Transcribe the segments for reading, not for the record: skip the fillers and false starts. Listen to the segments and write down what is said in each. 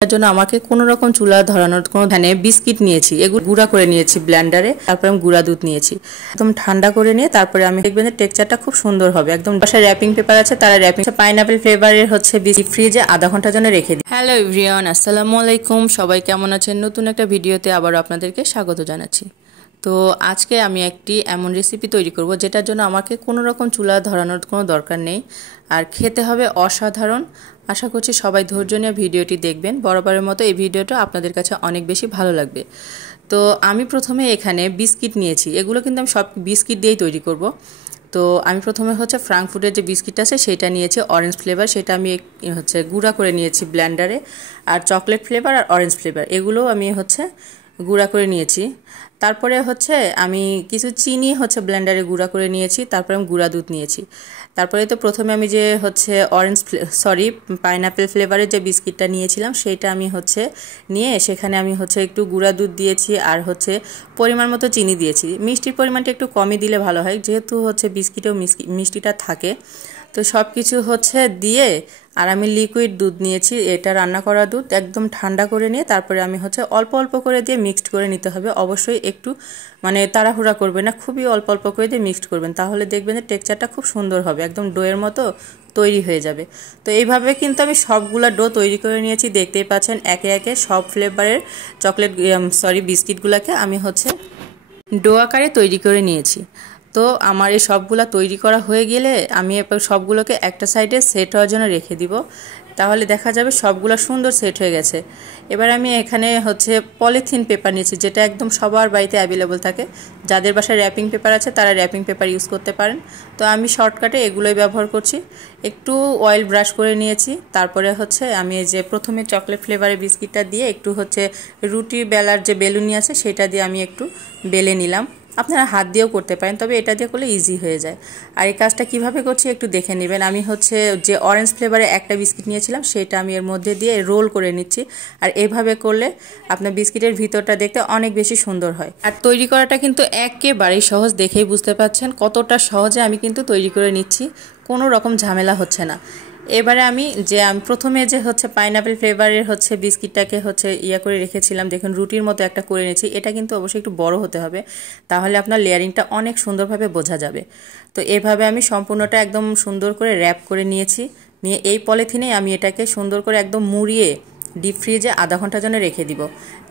তার জন্য আমাকে কোনো রকম চুলা ধরানোর কোনো ধানে বিস্কিট নিয়েছি, এগুলো গুঁড়া করে নিয়েছি ব্লেন্ডারে। তারপরে আমি গুঁড়া দুধ নিয়েছি, একদম ঠান্ডা করে নিয়ে তারপরে আমি দেখবেন যে টেক্সচারটা খুব সুন্দর হবে। একদম বাসায় র্যাপিং পেপার আছে, তারা র্যাপিং পাইনাপেল ফ্লেভারের ফ্রিজে আধা ঘন্টার জন্য রেখে দিই। হ্যালো এভরিওয়ান, আসসালামু আলাইকুম। সবাই কেমন আছেন? নতুন একটা ভিডিওতে আবার আপনাদেরকে স্বাগত জানাচ্ছি। তো আজকে আমি একটি এমন রেসিপি তৈরি করব যেটার জন্য আমাকে কোনো রকম চুলা ধরানোর কোনো দরকার নেই, আর খেতে হবে অসাধারণ। আশা করছি সবাই ধৈর্য নিয়ে ভিডিওটি দেখবেন। বরাবরের মতো এই ভিডিওটা আপনাদের কাছে অনেক বেশি ভালো লাগবে। তো আমি প্রথমে এখানে বিস্কিট নিয়েছি, এগুলো কিন্তু আমি সব বিস্কিট দিয়েই তৈরি করব। তো আমি প্রথমে ফ্রাঙ্কফুটের যে বিস্কিট আছে সেটা নিয়েছি, অরেঞ্জ ফ্লেভার, সেটা আমি গুঁড়া করে নিয়েছি ব্লেন্ডারে। আর চকলেট ফ্লেভার আর অরেঞ্জ ফ্লেভার এগুলোও আমি গুঁড়া করে নিয়েছি। তারপরে আমি কিছু চিনি ব্লেন্ডারে গুঁড়া করে নিয়েছি। তারপরে আমি গুঁড়া দুধ নিয়েছি। তারপরে তো প্রথমে আমি যে পাইনাপেল ফ্লেভারের যে বিস্কিটটা নিয়েছিলাম সেইটা আমি নিয়ে সেখানে আমি একটু গুঁড়া দুধ দিয়েছি, আর পরিমাণ মতো চিনি দিয়েছি। মিষ্টির পরিমাণটা একটু কমই দিলে ভালো হয়, যেহেতু বিস্কিটেও মিষ্টিটা থাকে। তো সব কিছু দিয়ে আর আমি লিকুইড দুধ নিয়েছি, এটা রান্না করা দুধ, একদম ঠান্ডা করে নিয়ে তারপরে আমি অল্প অল্প করে দিয়ে মিক্সড করে নিতে হবে। অবশ্যই একটু তাড়াহুড়া করবেন না, খুবই অল্প অল্প করে দিয়ে মিক্সড করবেন, তাহলে দেখবেন যে টেক্সচারটা খুব সুন্দর হবে, একদম ডোয়ের মতো তৈরি হয়ে যাবে। তো এইভাবে কিন্তু আমি সবগুলা ডো তৈরি করে নিয়েছি। দেখতেই পাচ্ছেন একে একে সব ফ্লেভারের বিস্কিটগুলোকে আমি ডো আকারে তৈরি করে নিয়েছি। তো আমার এই সবগুলা তৈরি করা হয়ে গেলে আমি এবার সবগুলোকে একটা সাইডে সেট হওয়ার জন্য রেখে দিব, তাহলে দেখা যাবে সবগুলো সুন্দর সেট হয়ে গেছে। এবার আমি এখানে পলিথিন পেপার নিয়েছি, যেটা একদম সবার বাড়িতে অ্যাভেলেবল থাকে। যাদের বাসায় র্যাপিং পেপার আছে তারা র্যাপিং পেপার ইউজ করতে পারেন। তো আমি শর্টকাটে এগুলোই ব্যবহার করছি। একটু অয়েল ব্রাশ করে নিয়েছি। তারপরে আমি এই যে প্রথমে চকলেট ফ্লেভারের বিস্কিটটা দিয়ে একটু রুটি বেলার যে বেলুনি আছে সেটা দিয়ে আমি একটু বেলে নিলাম। আপনারা হাত দিয়েও করতে পারেন, তবে এটা দিয়ে করলে ইজি হয়ে যায়। আর এই কাজটা কিভাবে করছি একটু দেখে নেবেন। আমি যে অরেঞ্জ ফ্লেভারের একটা বিস্কিট নিয়েছিলাম সেটা আমি এর মধ্যে দিয়ে রোল করে নিচ্ছি। আর এভাবে করলে আপনার বিস্কিটের ভিতরটা দেখতে অনেক বেশি সুন্দর হয়। আর তৈরি করাটা কিন্তু একেবারেই সহজ, দেখেই বুঝতে পারছেন কতটা সহজে আমি কিন্তু তৈরি করে নিচ্ছি, কোনো রকম ঝামেলা হচ্ছে না। এবারে আমি প্রথমে যে পাইনাপেল ফ্লেভারের বিস্কিটটাকে ইয়া করে রেখেছিলাম, দেখুন রুটির মতো একটা করে নিয়েছি। এটা কিন্তু অবশ্যই একটু বড় হতে হবে, তাহলে আপনার লেয়ারিংটা অনেক সুন্দরভাবে বোঝা যাবে। তো এভাবে আমি সম্পূর্ণটা একদম সুন্দর করে র্যাপ করে নিয়েছি। নিয়ে এই পলিথিনে আমি এটাকে সুন্দর করে একদম মুড়িয়ে ডিপ ফ্রিজে আধা ঘন্টার জন্য রেখে দিব।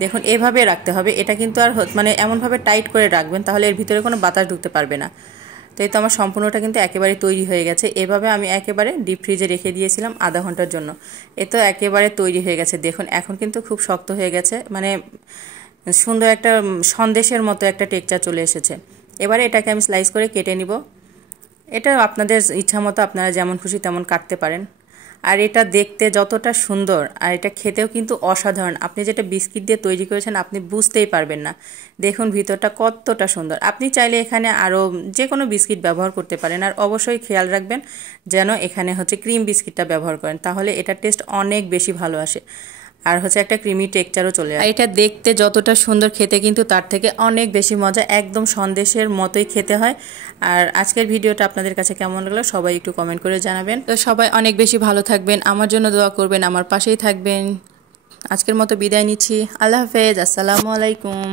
দেখুন এভাবে রাখতে হবে, এটা কিন্তু আর এমনভাবে টাইট করে রাখবেন তাহলে এর ভিতরে কোনো বাতাস ঢুকতে পারবে না। তো এই তো আমার সম্পূর্ণটা কিন্তু একেবারে তৈরি হয়ে গেছে। এভাবে আমি একেবারে ডিপ ফ্রিজে রেখে দিয়েছিলাম আধা ঘন্টার জন্য। এ তো একেবারে তৈরি হয়ে গেছে। দেখুন এখন কিন্তু খুব শক্ত হয়ে গেছে, সুন্দর একটা সন্দেশের মতো একটা টেক্সচার চলে এসেছে। এবারে এটাকে আমি স্লাইস করে কেটে নিব। এটা আপনাদের ইচ্ছা মতো আপনারা যেমন খুশি তেমন কাটতে পারেন। আর এটা দেখতে যতটা সুন্দর আর এটা খেতেও কিন্তু অসাধারণ। আপনি যেটা বিস্কিট দিয়ে তৈরি করেছেন আপনি বুঝতেই পারবেন না। দেখুন ভিতরটা কতটা সুন্দর। আপনি চাইলে এখানে আরও যে কোনো বিস্কিট ব্যবহার করতে পারেন, আর অবশ্যই খেয়াল রাখবেন যেন এখানে ক্রিম বিস্কিটটা ব্যবহার করেন, তাহলে এটার টেস্ট অনেক বেশি ভালো আসে। আর একটা ক্রিমি টেক্সচারও চলে আসে। এটা দেখতে যতটা সুন্দর, খেতে কিন্তু তার থেকে অনেক বেশি মজা, একদম সন্দেশের মতোই খেতে হয়। আর আজকের ভিডিওটা আপনাদের কাছে কেমন লাগলো সবাই একটু কমেন্ট করে জানাবেন। তো সবাই অনেক বেশি ভালো থাকবেন, আমার জন্য দোয়া করবেন, আমার পাশেই থাকবেন। আজকের মতো বিদায় নিচ্ছি। আল্লাহ হাফেজ, আসসালামু আলাইকুম।